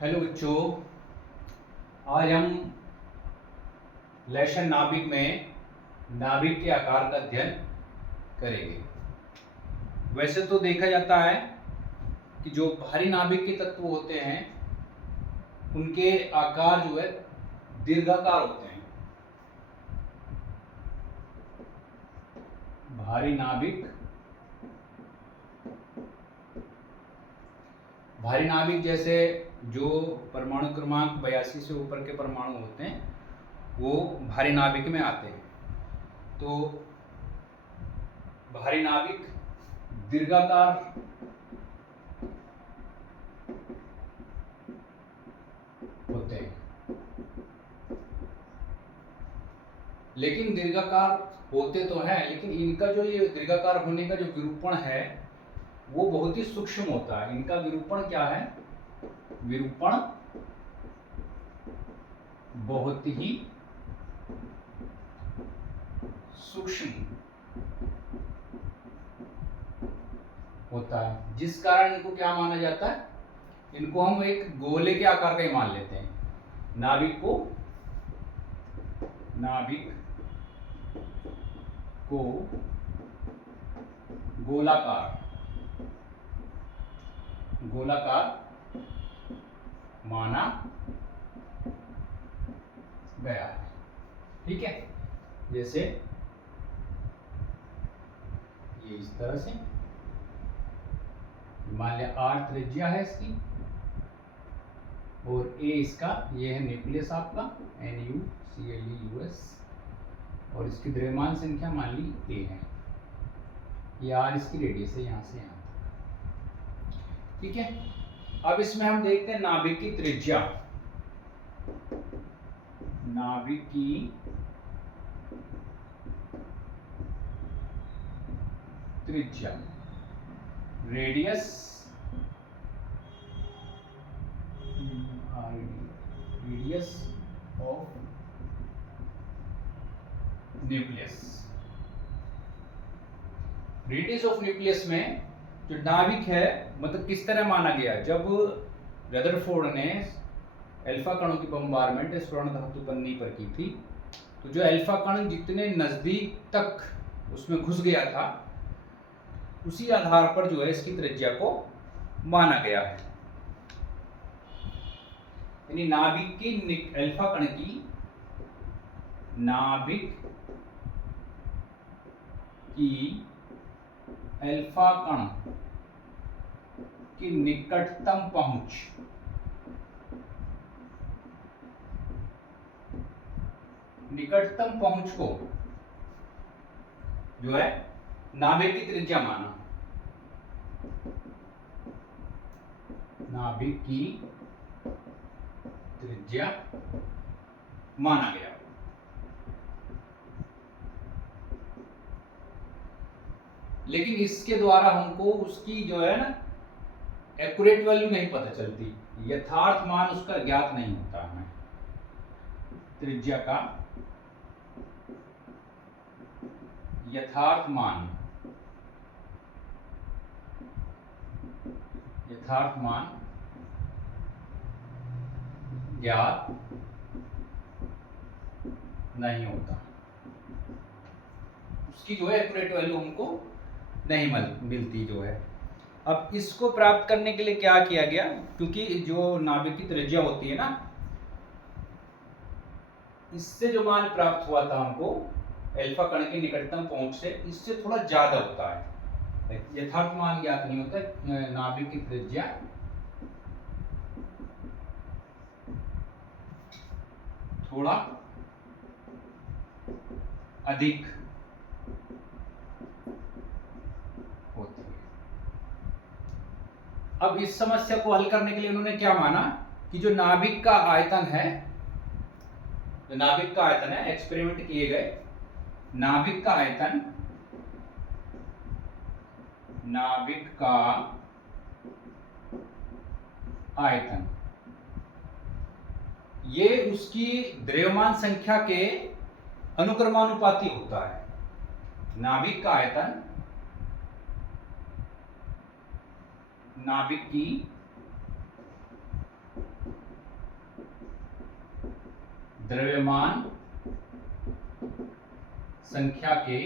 Hello बच्चों, आज हम लेशन नाभिक में नाभिक के आकार का अध्ययन करेंगे। वैसे तो देखा जाता है कि जो भारी नाभिक के तत्व होते हैं उनके आकार जो है दीर्घाकार होते हैं। भारी नाभिक जैसे जो परमाणु क्रमांक 82 से ऊपर के परमाणु होते हैं वो भारी नाभिक में आते हैं। तो भारी नाभिक दीर्घाकार होते हैं, लेकिन दीर्घाकार होते तो हैं, लेकिन इनका जो ये दीर्घाकार होने का जो विरूपण है वो बहुत ही सूक्ष्म होता है। इनका विरूपण क्या है? विरूपण बहुत ही सूक्ष्म होता है, जिस कारण इनको क्या माना जाता है? इनको हम एक गोले के आकार का ही मान लेते हैं। नाभिक को गोलाकार माना गया है। ठीक है, जैसे ये इस तरह से मान लिया 8 त्रिज्या है इसकी, और ए इसका ये है न्यूक्लियस आपका NuClUs, और इसकी द्रव्यमान संख्या मान ली ए है। ये आर इसकी रेडियस है यहाँ से यहाँ तक। ठीक है, अब इसमें हम देखते हैं नाभिक की त्रिज्या। नाभिक की त्रिज्या, radius of nucleus. Radius of nucleus में जो नाभिक है मतलब किस तरह माना गया? जब रदरफोर्ड ने अल्फा कणों की बम्बारमेंट स्वर्ण धातु पन्नी पर की थी, तो जो अल्फा कण जितने नजदीक तक उसमें घुस गया था उसी आधार पर जो है इसकी त्रिज्या को माना गया है। यानी नाभिक की अल्फा कण की अल्फा कण की निकटतम पहुंच को जो है नाभिक की त्रिज्या माना। नाभिक की त्रिज्या माना गया। लेकिन इसके द्वारा हमको उसकी जो है ना एक्यूरेट वैल्यू नहीं पता चलती, यथार्थ मान उसका ज्ञात नहीं होता हमें। त्रिज्या का यथार्थ मान ज्ञात नहीं होता, उसकी जो है एक्यूरेट वैल्यू हमको नहीं मिलती जो है। अब इसको प्राप्त करने के लिए क्या किया गया? क्योंकि जो नाभिक की त्रिज्या होती है ना, इससे जो मान प्राप्त हुआ था हमको अल्फा कण की निकटतम पहुंच से, इससे थोड़ा ज्यादा होता है। यथार्थ मान ज्ञात नहीं होता। नाभिक की त्रिज्या थोड़ा अधिक होती है। अब इस समस्या को हल करने के लिए उन्होंने क्या माना कि जो नाभिक का आयतन है, एक्सपेरिमेंट किए गए नाभिक का आयतन ये उसकी द्रव्यमान संख्या के अनुक्रमानुपाती होता है। नाभिक का आयतन नाभिक की द्रव्यमान संख्या के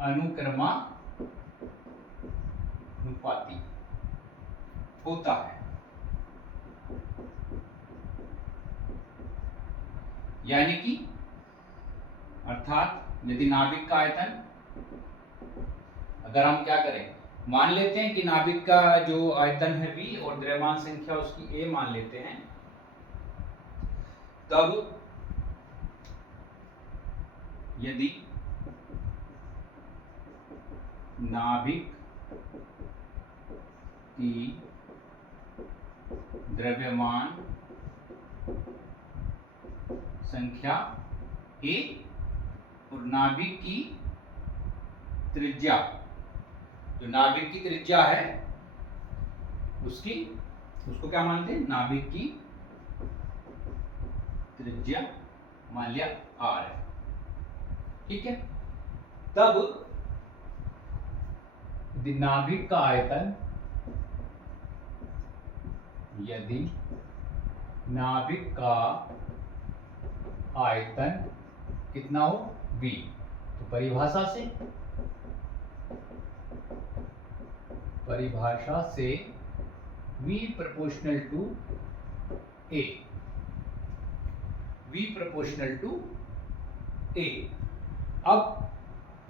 अनुक्रमानुपाती होता है। यानी कि अर्थात यदि नाभिक का आयतन, अगर हम क्या करें, मान लेते हैं कि नाभिक का जो आयतन है v और द्रव्यमान संख्या उसकी a मान लेते हैं, तब यदि नाभिक की द्रव्यमान संख्या a और नाभिक की त्रिज्या, जो नाभिक की त्रिज्या है उसको क्या मानते हैं, नाभिक की त्रिज्या मान लिया r है, ठीक है। तब यदि नाभिक का आयतन, यदि नाभिक का आयतन कितना हो, v, तो परिभाषा से v proportional to a, v proportional to a। अब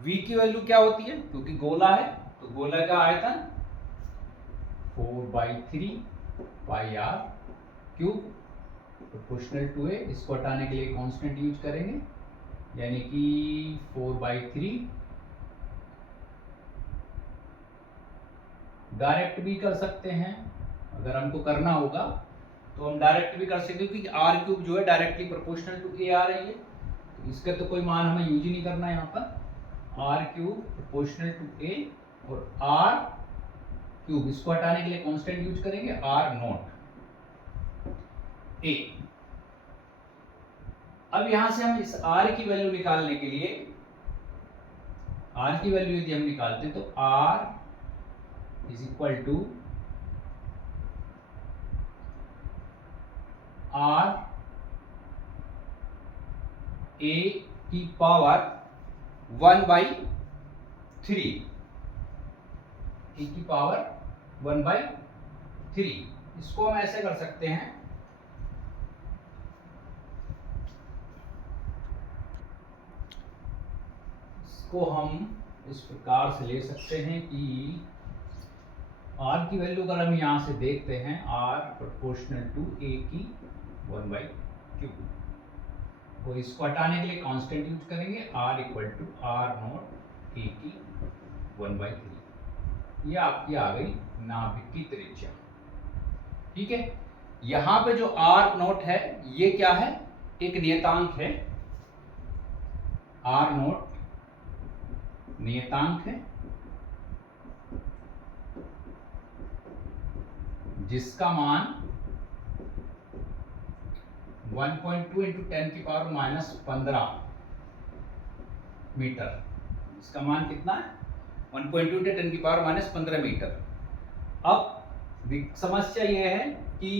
v की वैल्यू क्या होती है, क्योंकि गोला है तो गोला का आयतन 4/3 pi r cube proportional to a। इसको हटाने के लिए कांस्टेंट यूज करेंगे, यानी कि 4/3। डायरेक्ट भी कर सकते हैं, अगर हमको करना होगा तो हम डायरेक्ट भी कर सकते हैं, क्योंकि r क्यूब जो है डायरेक्टली प्रोपोर्शनल टू a आ रही है, तो इसका तो कोई मान हमें यूज ही नहीं करना है। यहाँ पर r cube proportional to a और r क्यूब, इसको हटाने के लिए कांस्टेंट यूज करेंगे r नॉट a। अब यहां से हम इस r की वैल्यू निकालने के लिए, r की वैल्यू यदि हम निकालते हैं तो r is equal to r a की पावर 1/3, a की पावर 1/3। इसको हम ऐसे कर सकते हैं, इसको हम इस प्रकार से ले सकते हैं कि r की वैल्यू अगर हम यहां से देखते हैं, r प्रोपोर्शनल टू a की 1/3, तो इसको हटाने के लिए कांस्टेंट यूज करेंगे, r equal to r naught a की 1/3। ये आपकी आ गई नाभिक की त्रिज्या, ठीक है। यहां पे जो r नॉट है ये क्या है, एक नियतांक है, r नॉट नियतांक है, जिसका मान 1.2 × 10⁻⁻15 मीटर, इसका मान कितना है, 1.2 × 10⁻⁻15 मीटर। अब समस्या यह है कि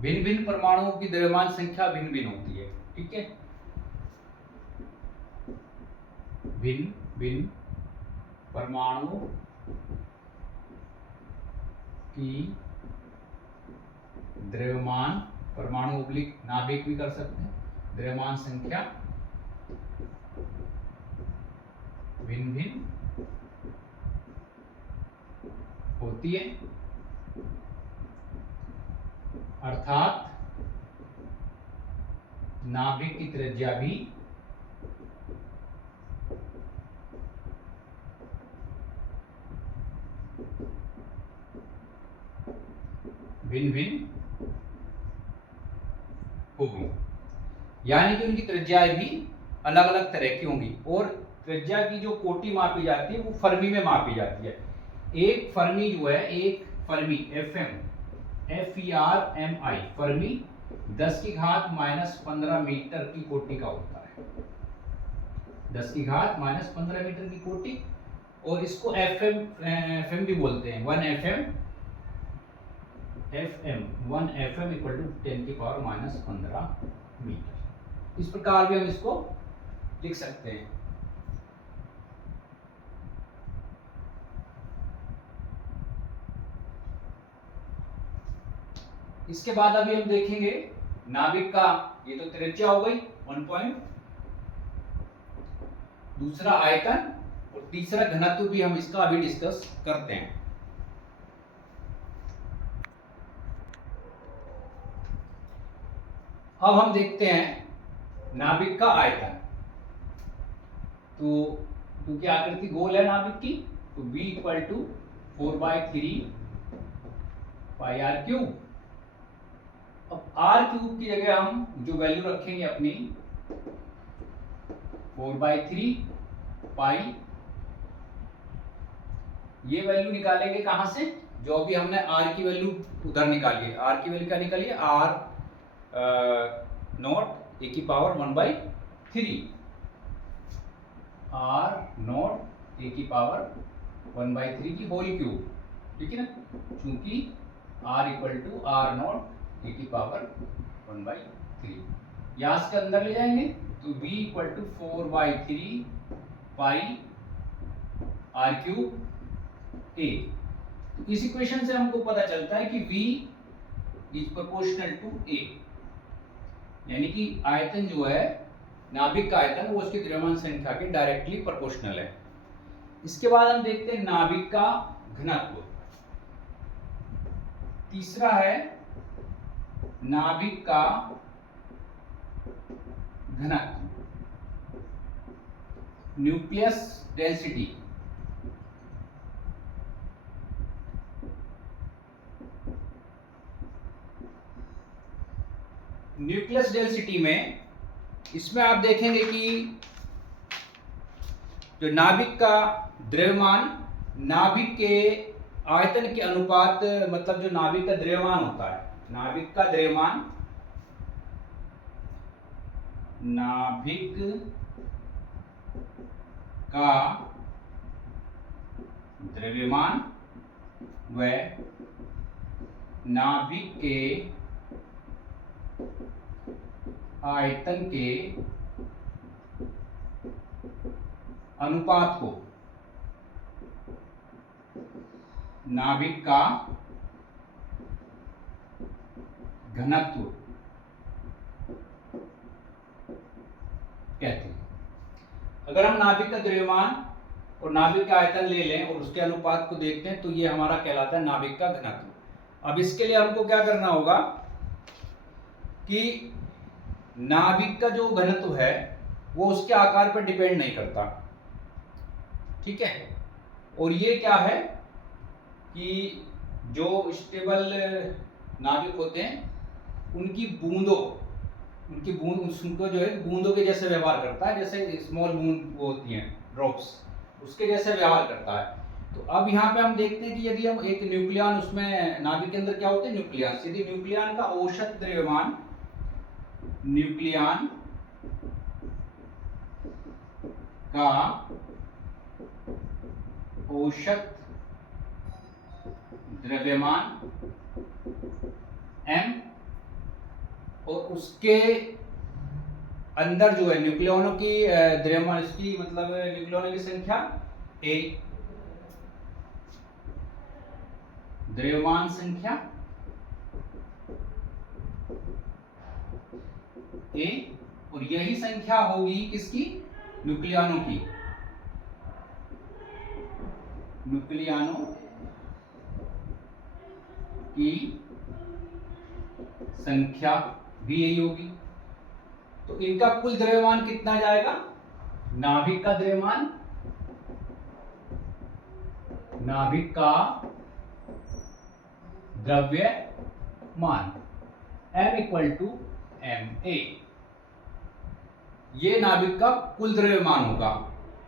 भिन्न भिन्न परमाणुओं की द्रव्यमान संख्या भिन्न भिन्न होती है, ठीक है। भिन्न भिन्न परमाणुओं की द्रव्यमान, परमाणु ओब्लिक नाभिक भी कर सकते हैं, द्रव्यमान संख्या भिन्न भिन्न होती है, अर्थात नाभिक की त्रिज्या भी भिन्न भिन्न होगी, यानी कि उनकी त्रिज्याएं भी अलग अलग तरह की होंगी। और त्रिज्या की जो कोटि मापी जाती है वो फर्मी में मापी जाती है। एक फर्मी जो है, एक फर्मी FERMI फर्मी 10⁻⁻15 मीटर की कोटि का होता है, 10⁻⁻15 मीटर की कोटि। और इसको FM भी बोलते हैं, 1 FM 1 इक्वल टू 10⁻⁻15 मीटर। इस प्रकार भी हम इसको लिख सकते हैं। इसके बाद अभी हम देखेंगे नाभिक का, ये तो त्रिज्या हो गई 1 पॉइंट, दूसरा आयतन और तीसरा घनत्व भी हम इसका अभी डिस्कस करते हैं। अब हम देखते हैं नाभिक का आयतन। तो क्योंकि आकृति गोल है नाभिक की, तो V equal to 4/3 pi r cube. अब आर क्यूब की जगह हम जो वैल्यू रखेंगे अपनी 4/3 पाई, ये वैल्यू निकालेंगे कहां से, जो अभी हमने आर की वैल्यू उधर निकाली है। आर की वैल्यू क्या निकाली है, आर नॉट ए की पावर 1/3, आर नॉट ए की पावर 1/3 की होल क्यूब, ठीक है ना, क्योंकि r equal to r naught a की पावर 1/3। यहां से अंदर ले जाएंगे तो v equal to 4/3 pi r cube A. इस इक्वेशन से हमको पता चलता है कि v is proportional to a, यानी कि आयतन जो है नाभिक का आयतन वो उसकी द्रव्यमान संख्या के डायरेक्टली प्रोपोर्शनल है। इसके बाद हम देखते हैं नाभिक का घनत्व। तीसरा है नाभिक का घनत्व, न्यूक्लियस डेंसिटी। न्यूक्लियस डेंसिटी में इसमें आप देखेंगे कि जो नाभिक का द्रव्यमान नाभिक के आयतन के अनुपात, मतलब जो नाभिक का द्रव्यमान होता है, नाभिक का द्रव्यमान, नाभिक का द्रव्यमान व नाभिक के आयतन के अनुपात को नाभिक का घनत्व कहते हैं। अगर हम नाभिक का द्रव्यमान और नाभिक का आयतन ले लें और उसके अनुपात को देखते हैं तो ये हमारा कहलाता है नाभिक का घनत्व। अब इसके लिए हमको क्या करना होगा कि नाभिक का जो घनत्व है वो उसके आकार पर डिपेंड नहीं करता, ठीक है। और ये क्या है कि जो स्टेबल नाभिक होते हैं उनकी उनको जो है बूंदों के जैसे व्यवहार करता है, जैसे स्मॉल बूंद वो होती हैं ड्रॉप्स, उसके जैसे व्यवहार करता है। तो अब यहाँ पे हम देखते हैं कि यदि हम एक न्यूक्लियन, उसमें नाभिक के अंदर क्या होते हैं न्यूक्लियस, यदि न्यूक्लियन का औसत द्रव्यमान, न्यूक्लियन का औसत द्रव्यमान m और उसके अंदर जो है न्यूक्लियनों की द्रव्यमान, इसकी मतलब न्यूक्लियनों की संख्या a, द्रव्यमान संख्या a, और यही संख्या होगी किसकी, न्यूक्लियनों की, न्यूक्लियनों की संख्या भी यही होगी। तो इनका कुल द्रव्यमान कितना जाएगा, नाभिक का द्रव्यमान, नाभिक का द्रव्यमान m इक्वल टू ma, ये नाभिक का कुल द्रव्यमान होगा।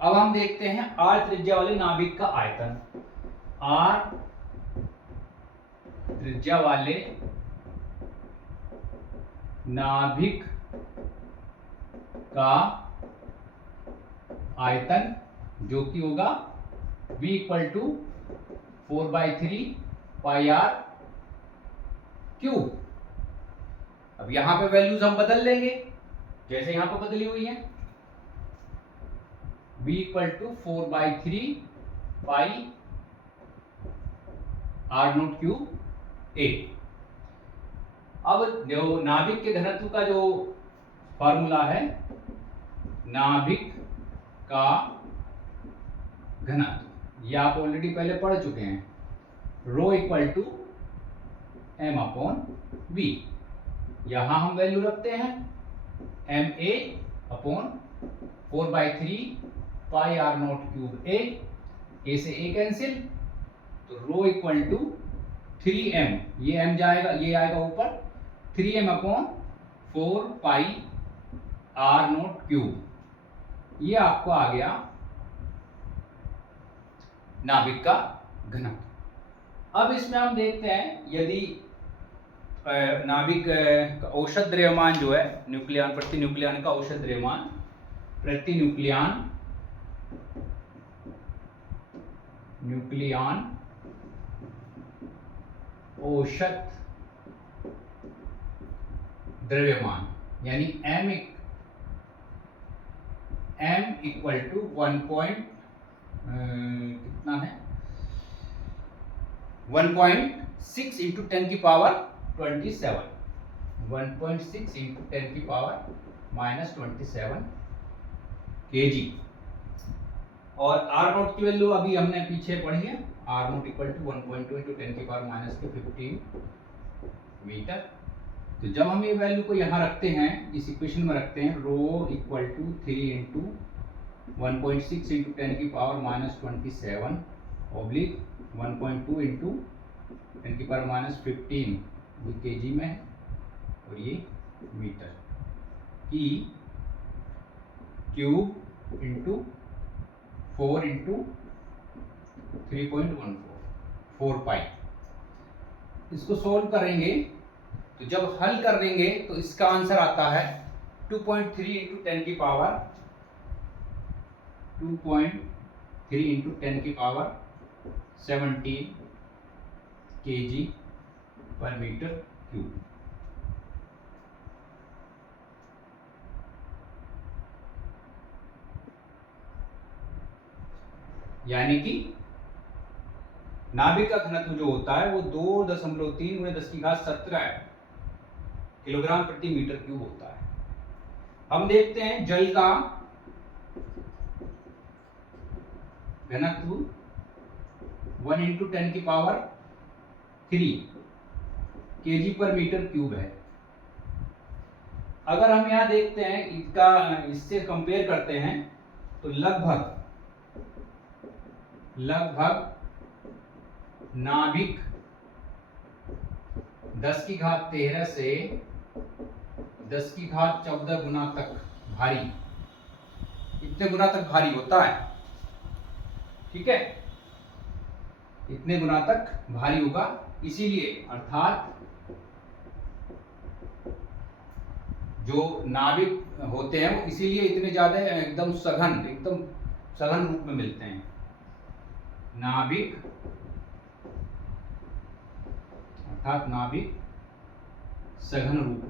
अब हम देखते हैं r त्रिज्या वाले नाभिक का आयतन। r त्रिज्या वाले नाभिक का आयतन जो कि होगा v equal to 4/3 pi r cube. अब यहां पे वैल्यूज हम बदल लेंगे जैसे यहां पे बदली हुई है, v equal to 4/3 pi r note cube A. अब जो नाभिक के घनत्व का जो फॉर्मूला है, नाभिक का घनत्व, ये आप ऑलरेडी पहले पढ़ चुके हैं, rho equal to M upon V. यहां हम वैल्यू रखते हैं M A upon 4/3 pi r note cube A से ए कैंसिल, तो रो इक्वल टू 3m, ये m जाएगा, ये आएगा ऊपर, 3m upon 4 pi r note cube, ये आपको आ गया नाभिक का घनत्व। अब इसमें हम देखते हैं यदि नाभिक का औसत द्रव्यमान जो है, न्यूक्लियन प्रति न्यूक्लियन का औसत द्रव्यमान प्रति न्यूक्लियन औसत द्रव्यमान, यानी m इक्वल टू 1.6 इंटू 10 की पावर 27, 1.6 इंटू 10 की पावर -27 kg। और आर नोट की वैल्यू अभी हमने पीछे पढ़ी है, R naught equal to 1.2 into 10 की पावर -15 मीटर। तो जब हम ये वैल्यू को यहाँ रखते हैं, इस इक्वेशन में रखते हैं, rho equal to 3 into 1.6 into 10 की पावर -27 ऑब्लिक 1.2 इंटू 10 की पावर -15, ये केजी में है और ये मीटर, की क्यूब इंटू 4 इंटू 3.14 4 पाई। इसको सोल्व करेंगे तो जब हल कर देंगे तो इसका आंसर आता है 2.3 इंटू 10 की पावर 2.3 इंटू 10 की पावर 17 kg पर मीटर क्यूब। यानी कि नाभिक का घनत्व जो होता है वो 2.3 × 10⁻17 किलोग्राम प्रति मीटर क्यूब होता है। हम देखते हैं जल का घनत्व 1 इंटू 10 की पावर 3 kg पर मीटर क्यूब है। अगर हम यहाँ देखते हैं इससे कंपेयर करते हैं तो लगभग नाभिक 10⁻13 से 10⁻14 गुना तक भारी, इतने गुना तक भारी होता है, ठीक है, इतने गुना तक भारी होगा। इसीलिए अर्थात जो नाभिक होते हैं वो इसीलिए इतने ज्यादा एकदम सघन रूप में मिलते हैं। नाभिक अर्थात नाभिक सघन रूप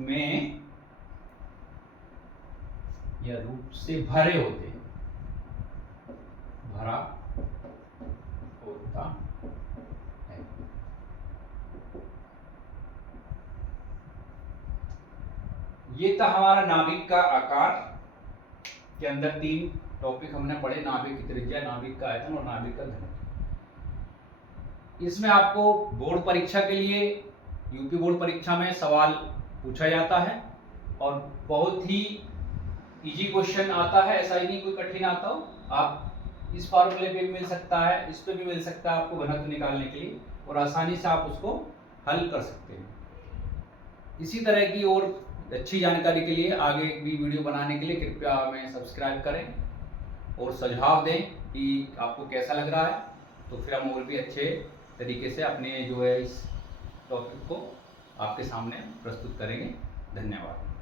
में या रूप से भरे होते हैं, भरा होता है। ये था हमारा नाभिक का आकार के अंदर 3 टॉपिक हमने पढ़े, नाभिक की त्रिज्या, नाभिक का आयतन और नाभिक का घनत्व। इसमें आपको बोर्ड परीक्षा के लिए, यूपी बोर्ड परीक्षा में सवाल पूछा जाता है और बहुत ही इजी क्वेश्चन आता है, ऐसा ही नहीं कोई कठिन आता हो। आप इस फॉर्मूले पे भी मिल सकता है, इस पे भी मिल सकता है आपको घनत्व निकालने के लिए, और आसानी से आप उसको हल कर सकते हैं। इसी तरह की और अच्छी जानकारी के लिए आगे भी वीडियो बनाने के लिए कृपया हमें सब्सक्राइब करें और सुझाव दें कि आपको कैसा लग रहा है, तो फिर हम और भी अच्छे तरीके से अपने जो है इस टॉपिक को आपके सामने प्रस्तुत करेंगे। धन्यवाद।